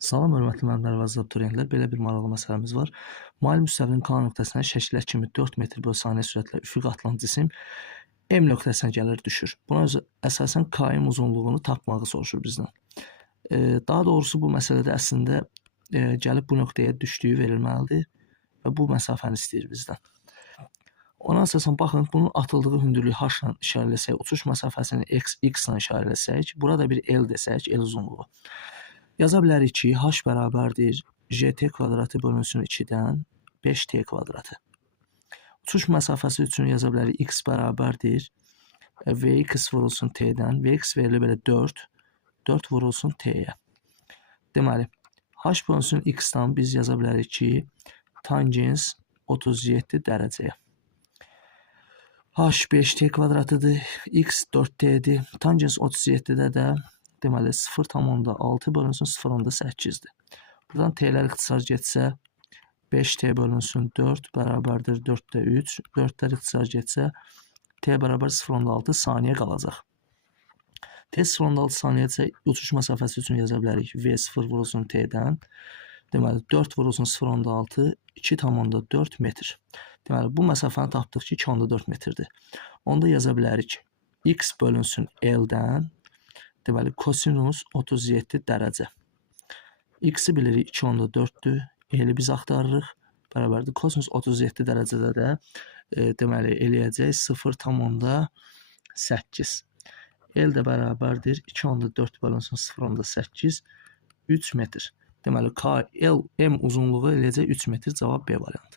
Salam, hörmətli müəllimlər və abituriyentlər. Belə bir maraqlı məsələmiz var. Mail müstəvilin K nöqtəsindən şəkillər kimi 4 metr bölü saniyə sürətlə üfüq atılan cisim M nöqtəsinə gəlir, düşür. Buna əsasən K-in uzunluğunu tapmağı soruşur bizdən. Daha doğrusu bu məsələdə əslində gəlib bu nöqtəyə düşdüyü verilməlidir və bu məsafəni istəyir bizdən. Ona əsasən baxın, bunun atıldığı hündürlüyü h ilə işarələsək, uçuş məsafəsini x ilə işarələsək, burada bir L desək, L uzunluğu. Yaza bilərik ki, h bərabərdir gt kvadratı bölünsün 2-dən 5t kvadratı. Uçuş məsafəsi üçün yaza bilərik x bərabərdir vx vurulsun t-dən, vx verilir belə 4 vurulsun t-yə. Deməli, h bölünsün x-dan biz yaza bilərik ki, tangens 37 dərəcəyə. H 5t kvadratıdır, x 4t'dir, tangens 37-də də deməli 0,6 bölünsün 0,8-dir. Buradan t'lər ixtisar getsə 5t bölünsün 4 bərabərdir 4-də 3, 4-lər ixtisar getsə t bərabər 0,6 saniyə qalacaq. T 0,6 saniyədirsə uçuş məsafəsi üçün yaza bilərik v0 vurulsun t-dən. Deməli 4 vurulsun 0,6 2,4 metr. Deməli bu məsafəni tapdıq ki 2,4 metrdir. Onda yaza bilərik x bölünsün L-dən. Deməli kosinus 37 dərəcə. X-i bilirik 2,4-dür. L-i biz axtarırıq. Bərabərdir kosinus 37 dərəcədə də deməli eləyəcək 0,8. L də bərabərdir 2,4 bölünsün 0,8 3 metr. Deməli K, L, M uzunluğu eləyəcək 3 metr, cavab B variantı.